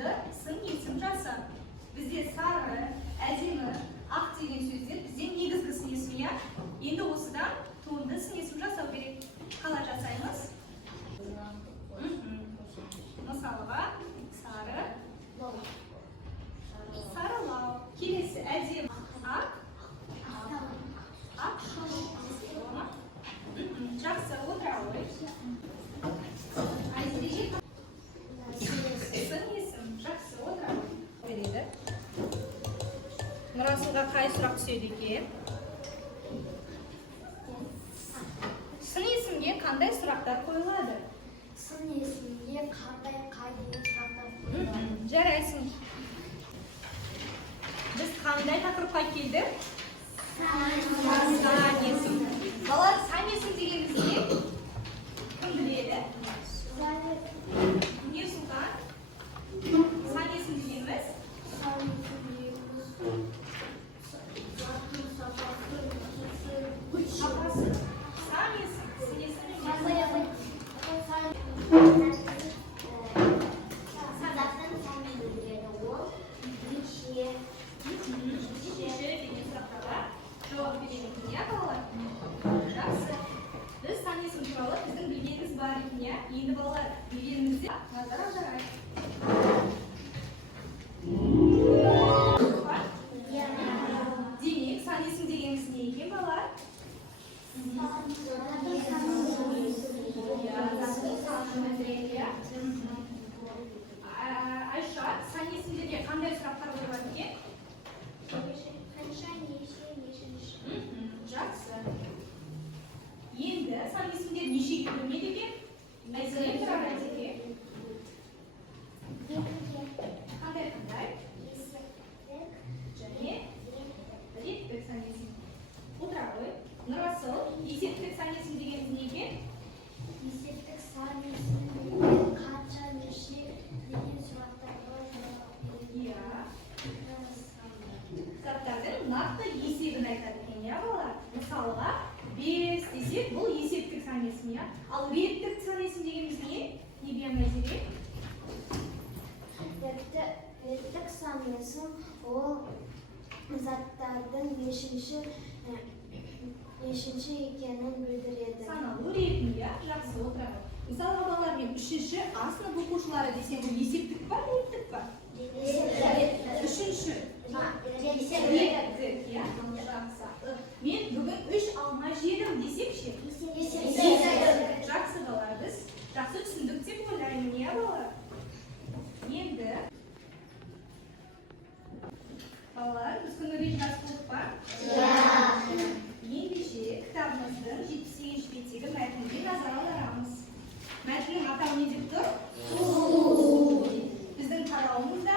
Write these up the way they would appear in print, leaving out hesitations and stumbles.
туынды сын есім жаса. Бізде сары, әдемі, ақ деген сөздер бізде негізгі сын есім, иә? Енді осыдан туынды сын есім жасау керек. Қалай жасаймыз? Мысалға, сары, сарылау. Келесі әдемі, ақ, ақшыл. Жақсы, отыра ғой. Сын есім, жақсы, отыра ғой. Нұрасылға қай сұрақ түседі екен? Сын есімге қандай сұрақтар қойылады? Сын есімге қай деген сұрақтар қойылады? Жарайсың. Біз қандай тақырыпқа келдік? Сан есім. Балалар, сан есім дегеніміз не? Кім біледі? Не Сұлтан? Сан есім дегеніміз? Сан есім. Жауап беремін, иә балалар? Жақсы. Біз сан есім туралы біздің білгеніміз бар екен, иә? Енді балалар, білгенімізде назар аударайық. Демек, сан есім дегеніміз не екен балалар? Айша, сан есімдерге қандай сұрақтар қойылады екен? Жақсы. Енді сан есімдер нешеге бөлінеді екен? Қандай тұрады екен? Қандай? Және реттік сан есім. Отыра ғой. Нұрасыл, есептік сан есім дегеніміз не екен? Есептік сан есім қанша, неше деген сұрақтарға жауап береді. Заттардың нақты есебін айтады екен, иә балалар? Мысалға, 5 десек, бұл есептік сан есім, иә? Ал реттік сан есім дегеніміз не? Не биомәзірек? Реттік сан есім ол заттардың нешінші екенін білдіреді. Саналу ретінде, жақсы, отырамын. Мысалға, балалар, мен 3-ші А сынып оқушылары десем, бұл есептік па, реттік па? Үшінші. Реттік, иә? Жақсы. Мен бүгін 3 алма жедім десек ше? Жақсы, балалар, біз жақсы түсіндік деп ойлаймын, иә, балалар? Енді балалар, біз күніге жазып па? Ендеше кітабымыздың 78-ші беттегі мәтінге назар аударамыз. Мәтіннің атауы не деп тұр? Су. Біздің тарауымызда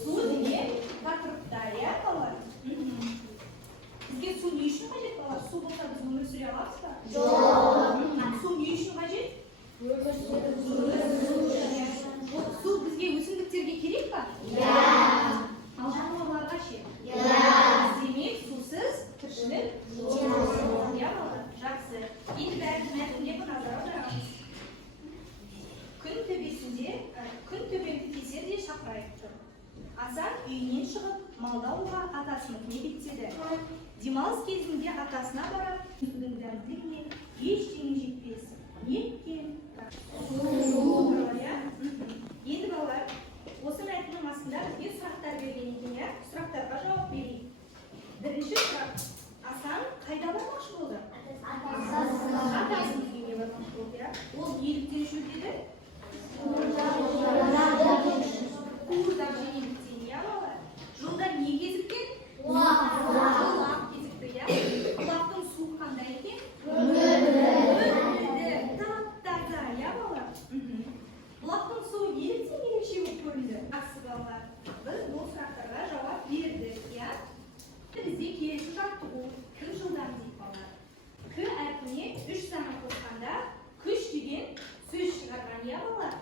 су деген тақырыпта, иә, балалар? Бізге су не үшін қажет, балалар? Су болса біз өмір сүре аламыз ба? Жоқ. Су не үшін қажет? Су бізге өсімдіктерге керек па? Иә. Ал жануарларға ше? Иә. Демек, сусыз тіршілік жоқ. Иә, балалар? Жақсы. Енді бәріміз мәтінге назар аударамыз. Күн төбемді тезер де шақырайық тұр. Асан үйінен шығып, малды ауылға атасыныкіне беттеді. Демалыс кезінде атасына барып, судың дәмділігіне ештеңе жетпес. Неткен? Енді балалар, осы мәтіннің астында бізге сұрақтар берген екен, иә? Сұрақтарға жауап берейік. Бірінші сұрақ. Асан қайда бармақшы болды? Атасының үйіне бармақшы болды, иә? Ол неліктен шөлдеді? Қуырдақ жеңіліктен, иә балалар? Жолда не кезіккен? Бұлақ кезікті, иә? Бұлақтың суы қандай екен? Мөлдір, тап-таза, иә балалар? Бұлақтың суы неліктен ерекше болып көрінді? Жақсы балалар, біз бұл сұрақтарға жауап бердік, иә? Бізде келесі жаттығу кім жылдам дейді балалар? К әрпіне 3 санын қосқанда күш деген сөз шығарған, иә балалар?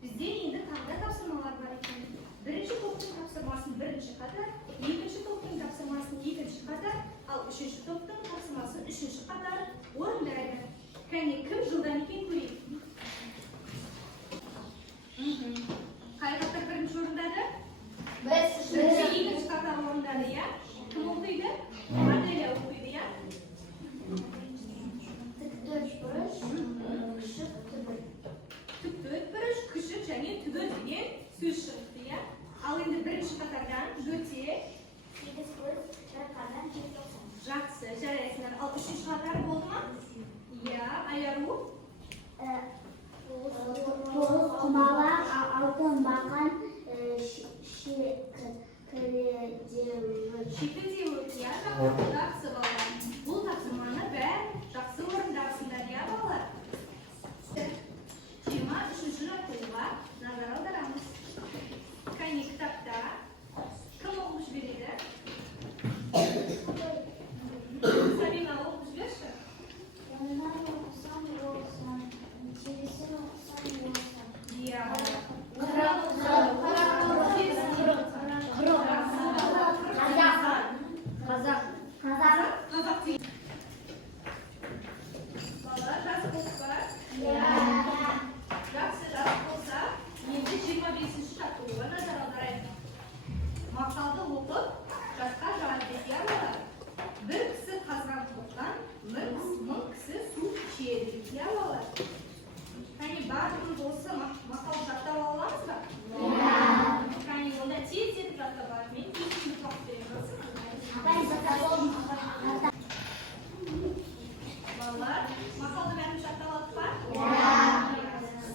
Бізде енді қандай тапсырмалар бар екен? Бірінші топтың тапсырмасын бірінші қатар, екінші топтың тапсырмасын екінші қатар, ал үшінші топтың тапсырмасын үшінші қатар орындайды. Кәне, кім жылдам екен көрейік? Қай қатар бірінші Yazadi ya. Kim o'qiydi? Adela o'qiydi ya. Tüp birish, kışık және tübür degan so'z chiqdi ya. Al endi birinchi qatordan do'te. Жақсы, жарайсыңдар. Ал үшінші қатар болма? Иә, аяru. Тоғыз құмалақ, алтын бақан, Шекілдеуі, иә, жақсы балалар. Бұл тапсырманы бәрі жақсы орындарсыңдар, иә балалар. 23-ші жаттығуға назар аударамыз. Кәне кітапта кім оқып жібереді? Сабина оқып жіберші. Иә, қазақ деген. Балалар жас болса, жақсы жас болса, енді 25-ші жаттығуға назар аударайық. Мақалды оқып, жасқа жауап берді, иә балалар. Bir kişi қазған тоқтан, мың кісі су ішеді, иә балалар. Кәне барлығын болса мақал жаттап аламыз ба? Кәне онда тез етіп жаттап алайық. Мен тез тоқып беремін. Балалар, мақалды бәрін жаттап алдық па?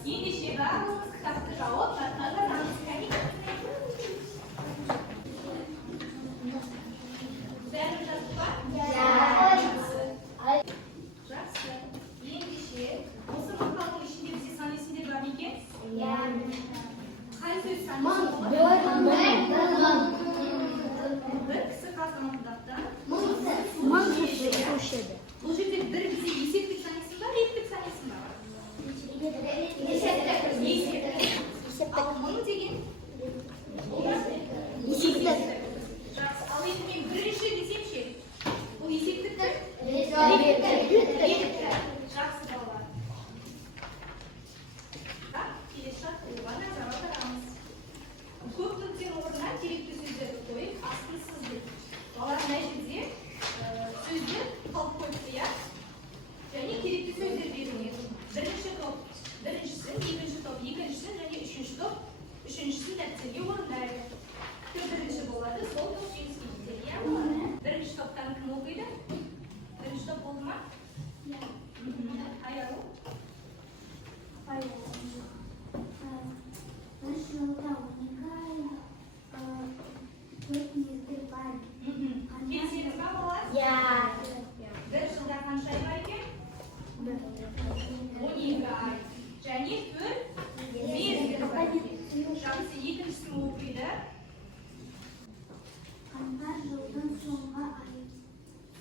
Ендеше барлығымыз кітапты жауып жаттап аламыз. Кәне бәрін жаздық па? Жақсы. Ендеше осы мақалдың ішінде бізде сан есімдер бар ма екен? Қай сөз сан есімі болады? Bir кісі қазған кітаптан мың кісі су ішеді. Бұл жерде бір бізде есептік сан есім бар, реттік сан есім бар? Есептік. Ал мың деген? Есептік. Жақсы. Ал енді мен бірінші десем ше? Бұл есептік пе? Реттік. Жақсы балалар. Келесі жаттығуға назар аударамыз. Көп нүктенің орнына керекті сөздерді қойып, астын сызды. Балалар мына жерде сөздер қалып қойыпты, иә? Және керекті сөздер берілген. Бірінші топ, біріншісін, екінші топ, екіншісін және үшінші топ, үшіншісін дәптерге орындайды. Кім бірінші болады, сол топ жеңіске жетеді, иә? Бірінші топтан кім оқиды? Бірінші топ болды ма? Аяу. Келісеміз ба балалар? Бір жылда қанша ай бар екен? 12 ай. Және 4 мезгіл бар екен. Жақсы, екіншісін оқиды. Қаңтар жылдың соңғы айы.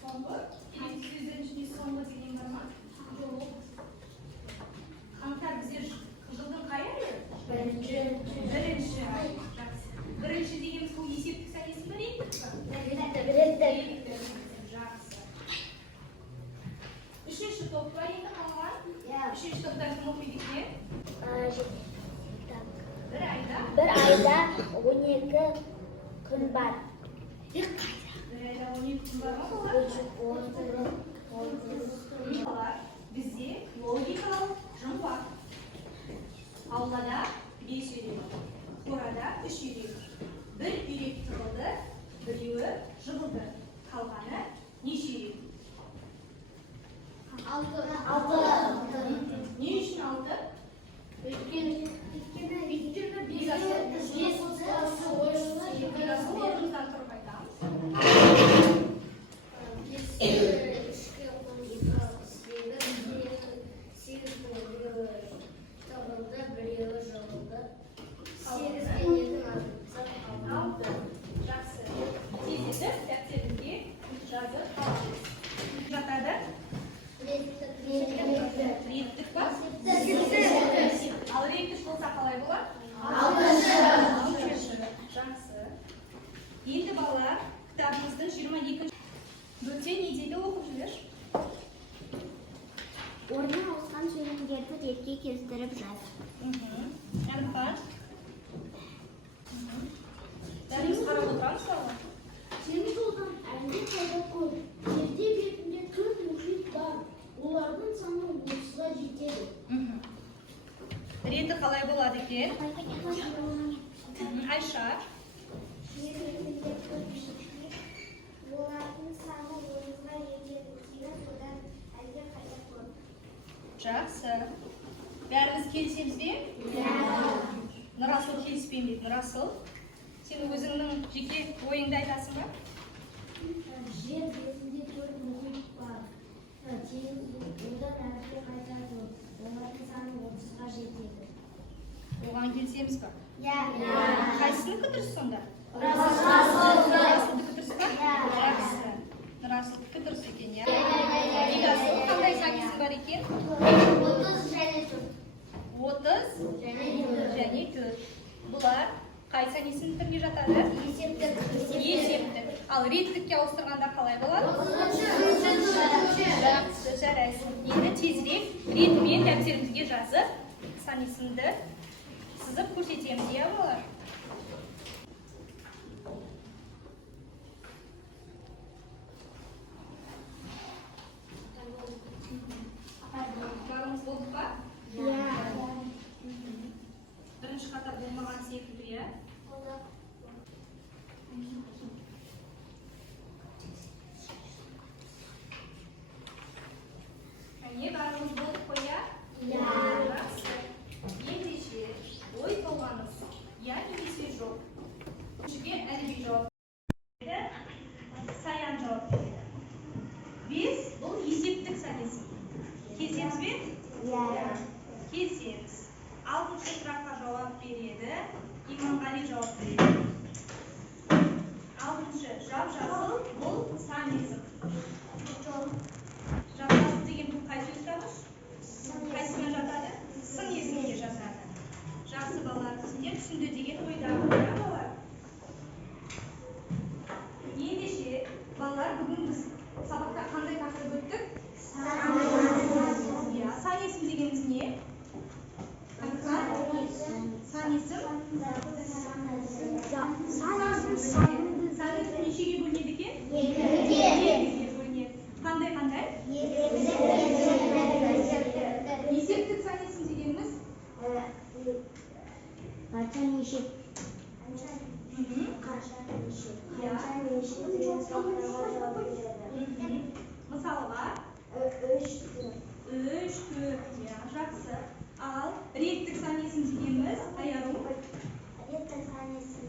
Соңғы? Керекті сөздердің ішінде соңғы деген бар ма? Жоқ. Қаңтар біздер жылдың қай айы? Бірінші ай. Жақсы. Бірінші дегеніміз бұл есептік сан есім бе, реттік пе? Реттік. Жақсы. Үшінші топ бар енді қалған? Үшінші топтан кім оқиды екен? Бір айда 12 күн бар. бір айда 12 күн бар ма балалар? Балалар, бізде логикалық жың бар. Аулада 5 үйрек, қорада 3 үйрек. Бір үйрек тығылды, біреуі жығылды. Қалғаны неше үйрек? 6. Не үшін 6? Өйткені орнымыздан тұрып айтамыз. екен? Айша. Олардың саны ойынға екенін одан әлдеқайда көп. Жақсы. Бәріміз келісеміз бе? Нұрасыл келіспеймін дейді. Нұрасыл, сен өзіңнің жеке ойыңды айтасың ба? Жер бетінде 4 мұхит бар. Теңіз одан әлдеқайда көп. Олардың саны 30-ға жетеді. Оған келісеміз ба? Иә. Қайсыныкі дұрыс сонда? Нұрасылдікі дұрыс па? Жақсы. Нұрасылдікі дұрыс екен, иә? Бидасыл қандай санесі бар екен? 30 және 4. Бұлар қай санесінің түріне жатады? Есептік. Ал реттікке ауыстырғанда қалай болады? Жақсы, жарайсың. Енді тезірек ретімен дәптерімізге жазып, санесімді сызып көрсетеміз, иә болар? Барымыз болды ба? Бірінші қатар болмаған секілді, иә? Әне барымыз болды қой, иә? Жақсы. Ендеше ой толғаныс, иә немесе жоқ. Үшіге әліби жауап береді, Саян жауап береді. 5 бұл есептік санесі. Келісеміз бе? Келісеміз. 6-шы сұраққа жауап береді, Иманғали жауап береді. 6-шы жап-жасыл бұл сан есім. Жап-жасыл деген бұл қай сөз табыш? Қайсына жатады? Сын есімге жатады. Жақсы балалар, сіздер түсінді деген ойдағы, иә балалар? Ендеше балалар, бүгін біз сабақта қандай тақырып өттік? Сан есім дегеніміз не? Сан есім нешеге бөлінеді екен? 2-ге бөлінеді. Қандай? Есептік сан есім дегеніміз? Қанша неше? Мысалға? 3, 4, жақсы. Ал реттік сан есім дегеніміз Аяру? Реттік сан есім.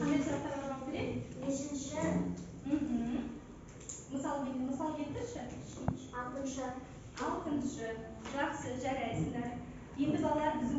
Қандай сұрақтарға жауап береді? 5-ші. Мысал келтірші. 6-шы. 6-шы. Жақсы, жарайсыңдар. Енді балалар біз